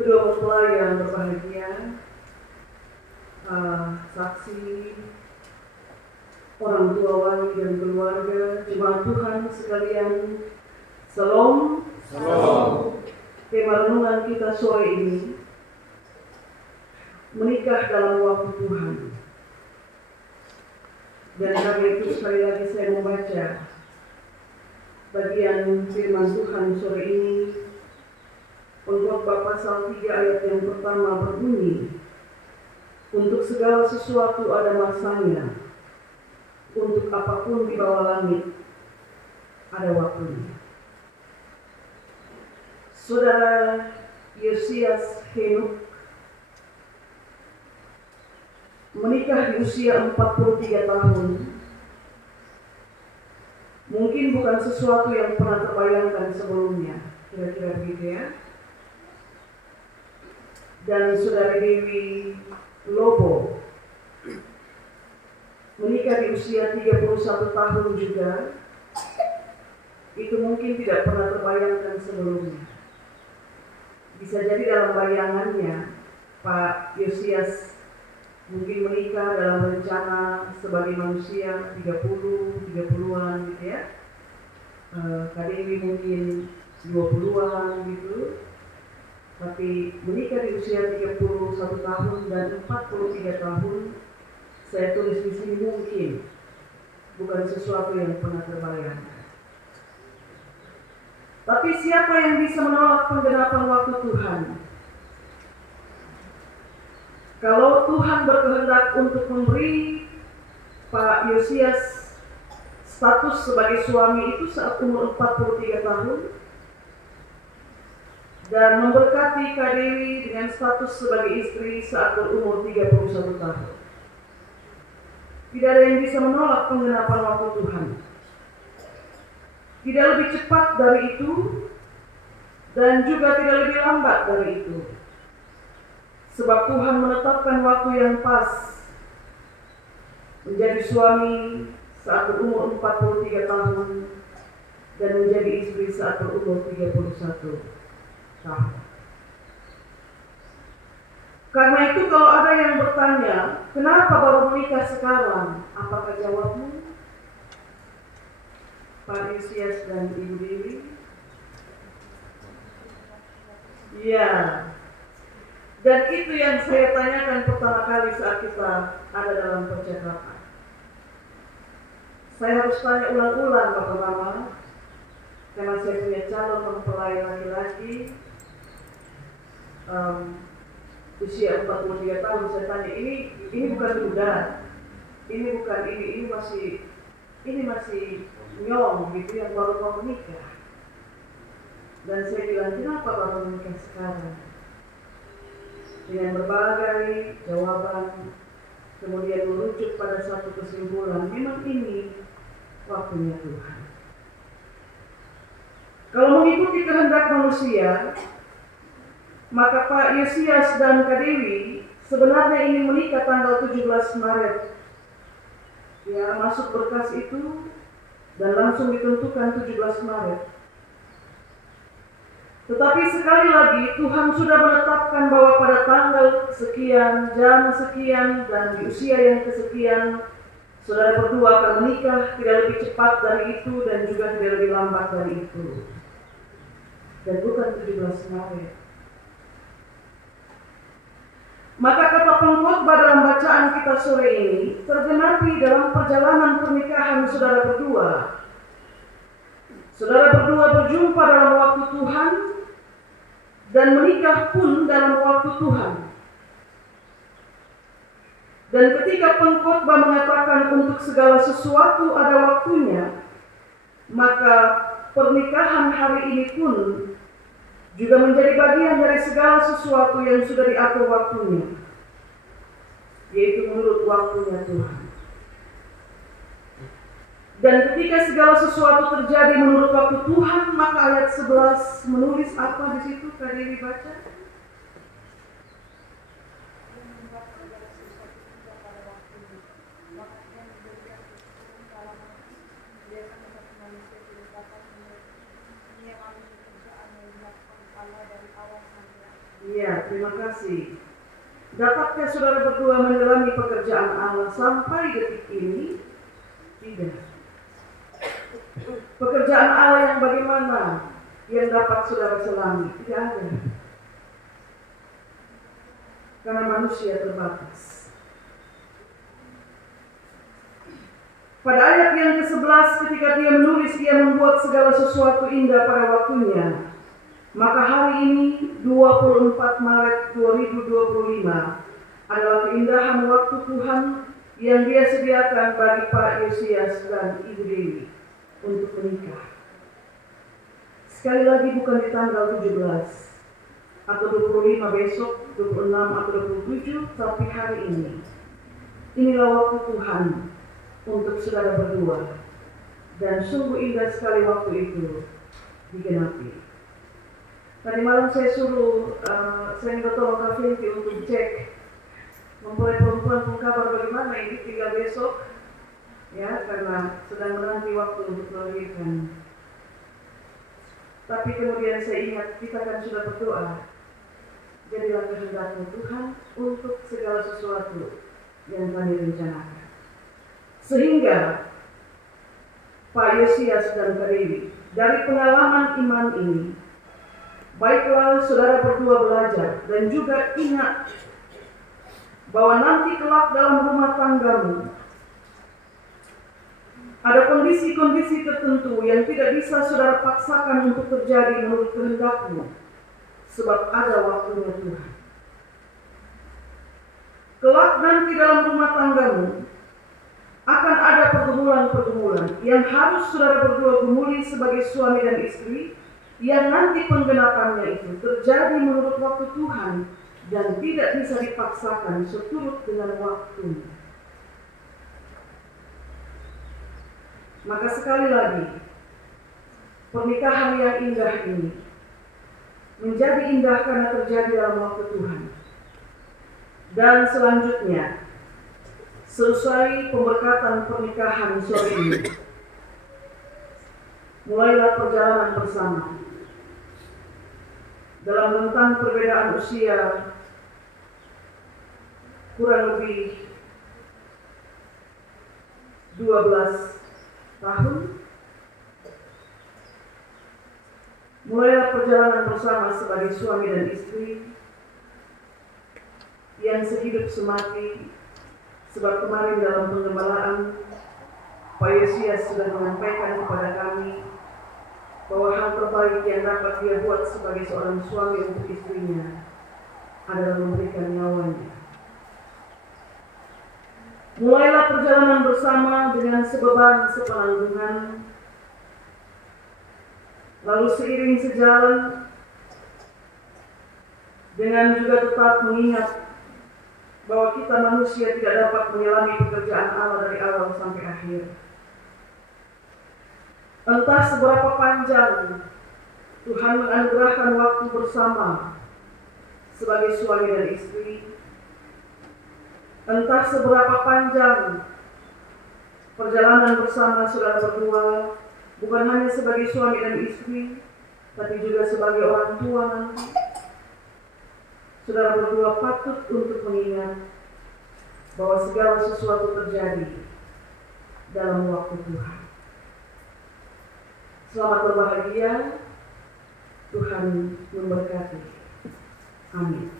kedua mempelai yang berbahagia, saksi, orang tua wali dan keluarga, jemaat Tuhan sekalian, Salam. Salam. Tema renungan kita sore ini, menikah dalam waktu Tuhan. Dan karena itu sekali lagi saya membaca bagian firman Tuhan sore ini. Pengkhotbah pasal 3 ayat yang pertama berbunyi, untuk segala sesuatu ada masanya, untuk apapun di bawah langit ada waktunya. Saudara Yosias Henuk menikah di usia 43 tahun. Mungkin bukan sesuatu yang pernah terbayangkan sebelumnya, kira-kira begitu ya. Dan Saudari Dewi Lobo menikah di usia 31 tahun juga. Itu mungkin tidak pernah terbayangkan sebelumnya. Bisa jadi dalam bayangannya Pak Yosias mungkin menikah dalam rencana sebagai manusia 30-an gitu ya. Kak Dewi mungkin 20-an gitu. Tapi menikah di usia 31 tahun dan 43 tahun, saya tulis di sini mungkin bukan sesuatu yang pernah terbayangkan. Tapi siapa yang bisa menolak penggenapan waktu Tuhan? Kalau Tuhan berkehendak untuk memberi Pak Yosias status sebagai suami itu saat umur 43 tahun, dan memberkati Kak Dewi dengan status sebagai istri saat berumur 31 tahun. Tidak ada yang bisa menolak penggenapan waktu Tuhan. Tidak lebih cepat dari itu, dan juga tidak lebih lambat dari itu. Sebab Tuhan menetapkan waktu yang pas menjadi suami saat berumur 43 tahun dan menjadi istri saat berumur 31 tahun. Karena itu kalau ada yang bertanya, kenapa baru menikah sekarang? Apakah jawabmu? Pak Yosias dan Ibu Dewi? Ya. Dan itu yang saya tanyakan pertama kali saat kita ada dalam percakapan. Saya harus tanya ulang-ulang Bapak Mama, karena saya punya calon mempelai laki-laki usia 43 tahun. Saya tanya, ini bukan muda, ini masih nyong gitu yang baru mau menikah. Dan saya bilang, kenapa baru menikah sekarang? Dengan berbagai jawaban, kemudian merujuk pada satu kesimpulan, memang ini waktunya Tuhan. Kalau mengikuti kehendak manusia, maka Pak Yosias dan Kak Dewi sebenarnya ingin menikah tanggal 17 Maret. Ya, masuk berkas itu dan langsung ditentukan 17 Maret. Tetapi sekali lagi Tuhan sudah menetapkan bahwa pada tanggal sekian, jam sekian, dan di usia yang kesekian, saudara berdua akan menikah, tidak lebih cepat dari itu dan juga tidak lebih lambat dari itu. Dan bukan 17 Maret. Maka kata pengkhotbah dalam bacaan kita sore ini tergenapi dalam perjalanan pernikahan saudara berdua. Saudara berdua berjumpa dalam waktu Tuhan dan menikah pun dalam waktu Tuhan. Dan ketika pengkhotbah mengatakan untuk segala sesuatu ada waktunya, maka pernikahan hari ini pun juga menjadi bagian dari segala sesuatu yang sudah diatur waktunya, yaitu menurut waktunya Tuhan. Dan ketika segala sesuatu terjadi menurut waktu Tuhan, maka ayat 11 menulis apa di situ? Kak Dewi baca. Iya, terima kasih. Dapatkah saudara berdua menjalani pekerjaan Allah sampai detik ini? Tidak. Pekerjaan Allah yang bagaimana yang dapat saudara selami? Tidak ada. Karena manusia terbatas. Pada ayat yang ke-11 ketika dia menulis, ia membuat segala sesuatu indah pada waktunya. Maka hari ini 24 Maret 2025 adalah keindahan waktu Tuhan yang dia sediakan bagi Pak Yosias dan Ibu Dewi untuk menikah. Sekali lagi bukan di tanggal 17 atau 25 besok, 26 atau 27, tapi hari ini. Inilah waktu Tuhan untuk saudara berdua. Dan sungguh indah sekali waktu itu digenapi. Tadi malam saya suruh saya minta tolong Kak Vinti untuk cek mempunyai perempuan pun kabar bagaimana ini tinggal besok, ya, karena sedang menanti waktu untuk melahirkan. Tapi kemudian saya ingat kita kan sudah berdoa, jadilah kehendakmu Tuhan untuk segala sesuatu yang kami rencanakan. Sehingga Pak Yosias dan Kak Dewi, dari pengalaman iman ini, baiklah saudara berdua belajar dan juga ingat bahwa nanti kelak dalam rumah tanggamu ada kondisi-kondisi tertentu yang tidak bisa saudara paksakan untuk terjadi menurut kehendakmu, sebab ada waktunya Tuhan. Kelak nanti dalam rumah tanggamu akan ada pergumulan-pergumulan yang harus saudara berdua gumuli sebagai suami dan istri, yang nanti penggenapannya itu terjadi menurut waktu Tuhan dan tidak bisa dipaksakan seturut dengan waktu. Maka sekali lagi, pernikahan yang indah ini menjadi indah karena terjadi dalam waktu Tuhan. Dan selanjutnya, selesai pemberkatan pernikahan sore ini, mulailah perjalanan bersama. Dalam rentang perbedaan usia kurang lebih 12 tahun, mulailah perjalanan bersama sebagai suami dan istri yang sehidup semati. Sebab kemarin dalam penggembalaan Pak Yosias sudah menyampaikan kepada kami bahwa hal terbaik yang dapat dia buat sebagai seorang suami untuk istrinya adalah memberikan nyawanya. Mulailah perjalanan bersama dengan sebeban sepenanggungan, lalu seiring sejalan dengan juga tetap mengingat bahwa kita manusia tidak dapat menyelami pekerjaan Allah dari awal sampai akhir. Entah seberapa panjang Tuhan menganugerahkan waktu bersama sebagai suami dan istri, entah seberapa panjang perjalanan bersama saudara berdua, bukan hanya sebagai suami dan istri, tapi juga sebagai orang tua nanti, saudara berdua patut untuk mengingat bahwa segala sesuatu terjadi dalam waktu Tuhan. Selamat berbahagia, Tuhan memberkati. Amin.